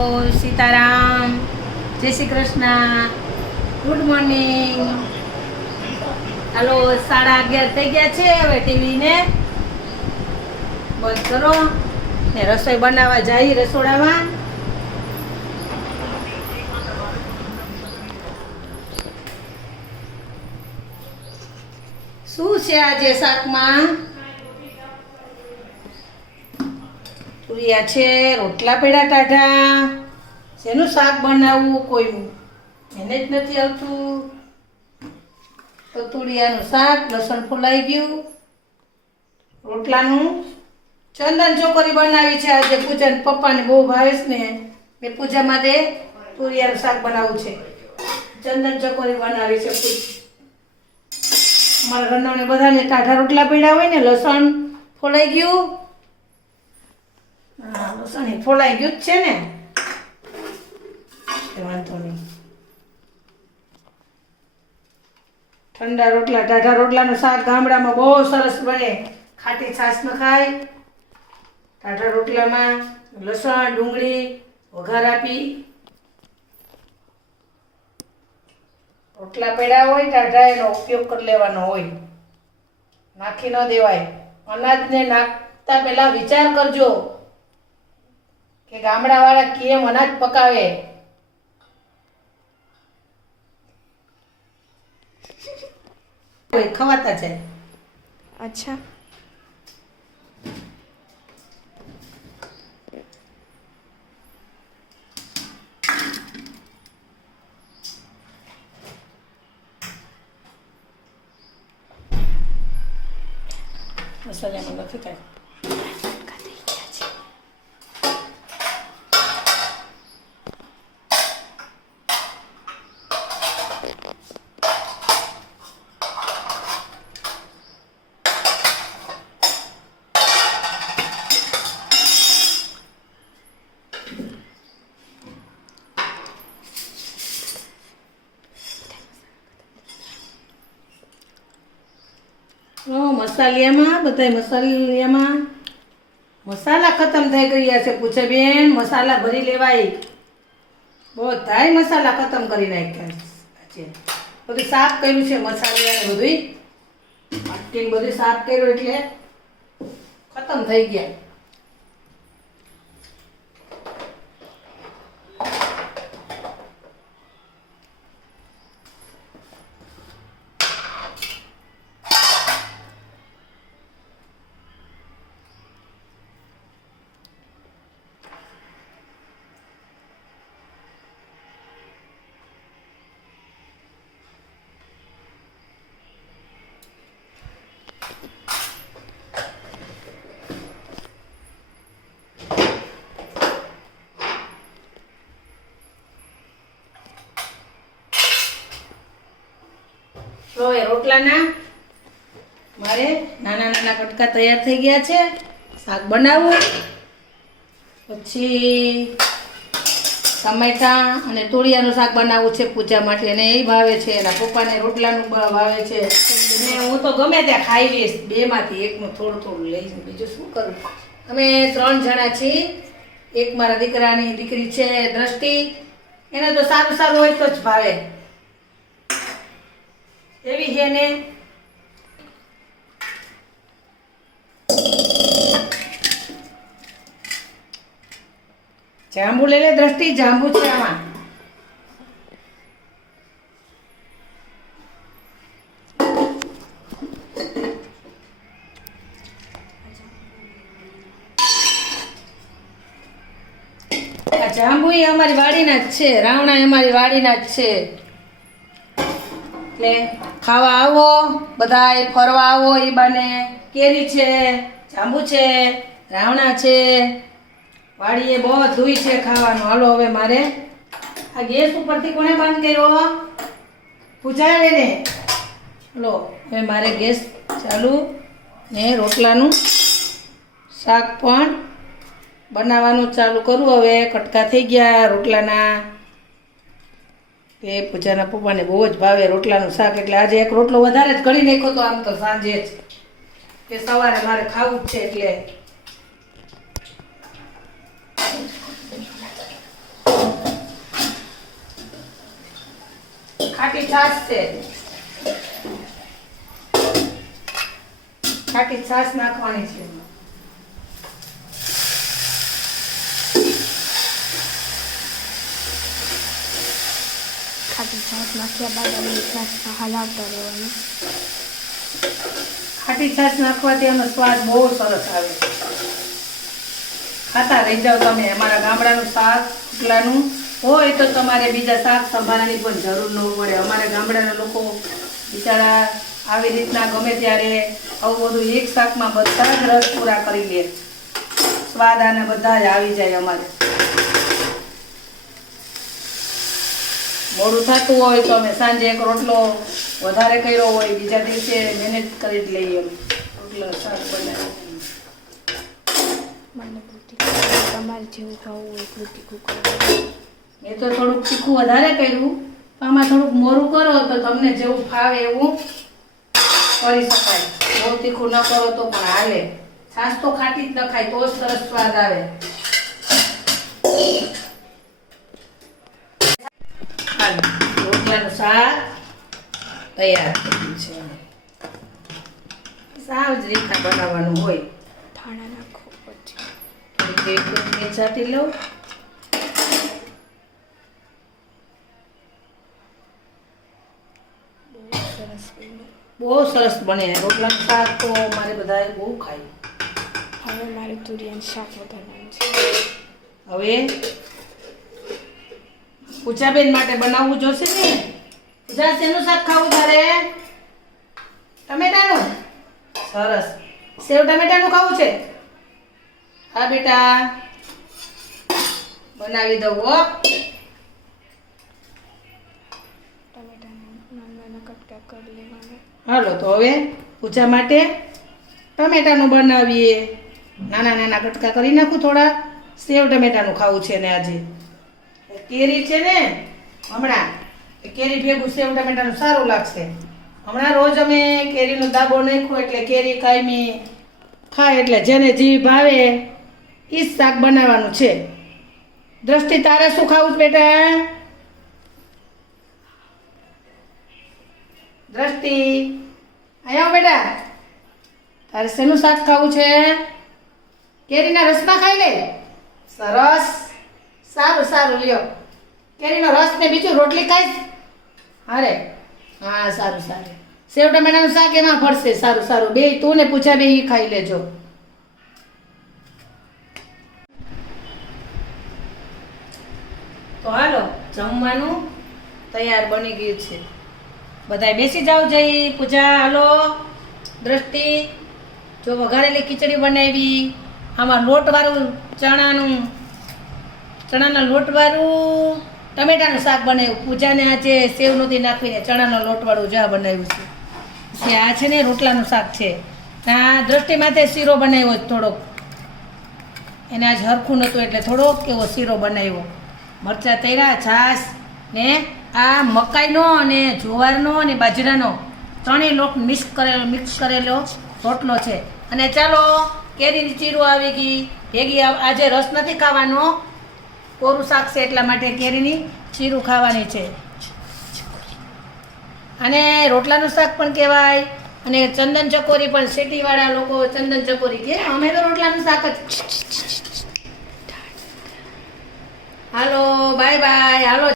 સીતારામ, જય Shri Krishna, good morning. હાલો, 11:30 થઈ ગયા છે. હવે ટીવીને બંધ કરો ને રસોઈ બનાવવા જઈ રસોડામાં. શું છે આજે શાકમાં? તુરિયા છે, રોટલા પડ્યા ટાઢા. શેનું શાક બનાવવું કોઈ એને જ નથી આવતું. તો તુરિયાનું શાક, લસણ ફોલાઈ ગયું. રોટલાનું ચંદન ચોકરી બનાવી છે આજે. પૂજાને પપ્પાને બહુ ભાવે છે ને, મેં પૂજા માટે તુરિયાનું શાક બનાવવું છે. ચંદન ચોકરી બનાવી છે. અમારા ઘરનાને બધાને ટાઢા રોટલા પડ્યા હોય ને, લસણ ફોલાઈ ગયું. હા, લસણ ફોલાઈ ગયું જ છે ને, વાંધો નહીં. ઠંડા રોટલા, ટાઢા રોટલાનું શાક ગામડામાં બહુ સરસ બને. ખાટી છાશ નખાય ટાઢા રોટલામાં, લસણ ડુંગળી વઘાર આપી. રોટલા પડ્યા હોય ટાઢા, એનો ઉપયોગ કરી લેવાનો હોય, નાખી ન દેવાય. અનાજને નાખતા પહેલા વિચાર કરજો કે ગામડાવાળા કેમ અનાજ પકાવે. ખવાતા છે. અચ્છા, મસાલામાં નથી કાંઈ. મસાલિયામાં બધાય મસાલિયામાં મસાલા ખતમ થઈ ગયા છે. પૂછે બેન, મસાલા ભરી લેવાય. બધાય મસાલા ખતમ કરી નાખ્યા છે. બધું સાફ કર્યું છે મસાલિયાને બધું. આટલી બધું સાફ કર્યું એટલે ખતમ થઈ ગયા. તો એ રોટલાના મારે નાના નાના કટકા તૈયાર થઈ ગયા છે. શાક બનાવવું, પછી ટમેટા અને તુરિયાનું શાક બનાવવું છે પૂજા માટે. એને એ ભાવે છે, એના પપ્પાને રોટલાનું ભાવે છે. ને હું તો ગમે ત્યાં ખાઈ લઈશ, બેમાંથી એકનું થોડું થોડું લઈશ. બીજું શું કરું? અમે 3 જણા છીએ. એક મારા દીકરાની દીકરી છે દ્રષ્ટિ, એને તો સારું સારું હોય તો જ ભાવે. એવી છે ને જાંબુ લઈ લે દ્રષ્ટિ, જાંબુ છે આમાં. આ જાંબુ એ અમારી વાડીના જ છે, રાવણા અમારી વાડીના જ છે. એટલે ખાવા આવો બધાય, ફરવા આવો. એ બાને કેરી છે, જાંબુ છે, રાવણા છે, વાડીએ બધું છે ખાવાનું. હાલો હવે મારે આ ગેસ ઉપરથી કોણે બંધ કર્યો? પૂછાય ને. હાલો હવે મારે ગેસ ચાલુ ને રોટલાનું શાક પણ બનાવવાનું ચાલુ કરું. હવે કટકા થઈ ગયા રોટલાના. એ પૂજાના પપ્પાને બહુ જ ભાવે રોટલાનું શાક, એટલે આજે એક રોટલો વધારે જ કરી નાખ્યો. તો આમ તો સાંજે જ, કે સવારે મારે ખાવું જ છે એટલે ખાટી છાશ છે. ખાટી છાશ નાખવાની છે. ખાટી છાશ નાખ્યા બાદ હવે છાશમાં હલાવતા રહેવાનું. ખાટી છાશ નાખવાથી એનો સ્વાદ બહુ સરસ આવે. ખાતા રહી જાવ તમે. અમારા ગામડાનું શાક રોટલાનું હોય તો તમારે બીજા શાક સંભાળવાની પણ જરૂર ન પડે. અમારા ગામડાના લોકો બિચારા આવી રીતના ગમે ત્યારે આવું બધું એક શાકમાં બધા જ રસ પૂરા કરી લે. સ્વાદ આને બધા જ આવી જાય. અમારે મોડું થતું હોય તો અમે સાંજે એક રોટલો વધારે કર્યો હોય, બીજા દિવસે મેનેજ કરી જ લઈએ. રોટલો શાક બનાવી મને બહુ તીખું, તમારે જેવું ખાવું હોય એટલું તીખું કરવું. મેં તો થોડુંક તીખું વધારે કર્યું, આમાં થોડુંક મોરું કરો તો તમને જેવું ફાવે એવું કરી શકાય. બહુ તીખું ન કરો તો પણ હાલે. છાશ તો ખાટી જ ન ખાય તો જ સરસ સ્વાદ આવે. હાલો, રોટલાનું શાક તૈયાર થયું છે. સાવ જ રીતના બનાવવાનું હોય. ધાણા નાખો પછી થોડીક કોથમીર છાંટી લઉં. બહુ સરસ બને રોટલાનું શાક તો મારે બધાએ બહુ ખાય. હવે મારે તુરિયાનું શાક વધારવાનું છે. હવે પૂજાબેન માટે બનાવવું જોશે ને. પૂજા શેનું શાક ખાવું તારે? ટમેટાનું? સરસ. સેવ ટમેટાનું ખાવું છે? હા બેટા, બનાવી દઉં હો. ટમેટાના નાના નાના કટકા કરી લેવાના. હાલો તો હવે પૂજા માટે ટમેટાનું બનાવીએ. નાના નાના કટકા કરી નાખું થોડા. સેવ ટમેટાનું ખાવું છે ને આજે. કેરી છે ને હમણાં, કેરી ભેગું સેવ ટમેટાનું સારું લાગશે. હમણાં રોજ અમે કેરીનો દાબો નાખ્યો એટલે કેરી કાયમી ખાય એટલે જેને જી ભાવે એ જ શાક બનાવવાનું છે. દ્રષ્ટિ તારે શું ખાવું છે બેટા? દ્રષ્ટિ અહીંયા આવ બેટા. તારે શેનું શાક ખાવું છે? કેરીના રસમાં ખાઈ લે. સરસ, સારું સારું લ્યો. કેરીનો રસ ને બીજું રોટલી ખાઈશ? અરે હા, સારું સારું. સેવ ટમેટાનું શાક એમાં પડશે. સારું સારું. બે તું ને પૂછા બે ખાઈ લેજો. તો હાલો, જમવાનું તૈયાર બની ગયું છે. બધાય બેસી જાવ. જઈ પૂજા. હાલો દ્રષ્ટિ, જો વઘારેલી ખીચડી બનાવી. આમાં લોટવાળું ચણાના લોટવાળું ટમેટાનું શાક બનાવ્યું. પૂજાને આજે સેવ નહોતી નાખીને ચણાનો લોટવાળું જા બનાવ્યું છે. પછી આ છે ને રોટલાનું શાક છે. આ દ્રષ્ટિ માથે શીરો બનાવ્યો થોડોક. એને આજ હરખું નહોતું એટલે થોડોક એવો શીરો બનાવ્યો. મરચાં તળ્યા, છાશ ને આ મકાઈનો અને જુવારનો અને બાજરાનો ત્રણેય લોટ મિક્સ કરેલો રોટલો છે. અને ચાલો, કેરીની ચીરું આવી ગઈ ભેગી. આજે રસ નથી ખાવાનો, કોરું શાક છે એટલા માટે કેરીની ચીરું ખાવાની છે. અને રોટલાનું શાક પણ કહેવાય. અને ચંદન ચકોરી પણ, સિટીવાળા લોકો ચંદન ચકોરી કે, અમે તો રોટલાનું શાક જ. હાલો બાય બાય. હાલો.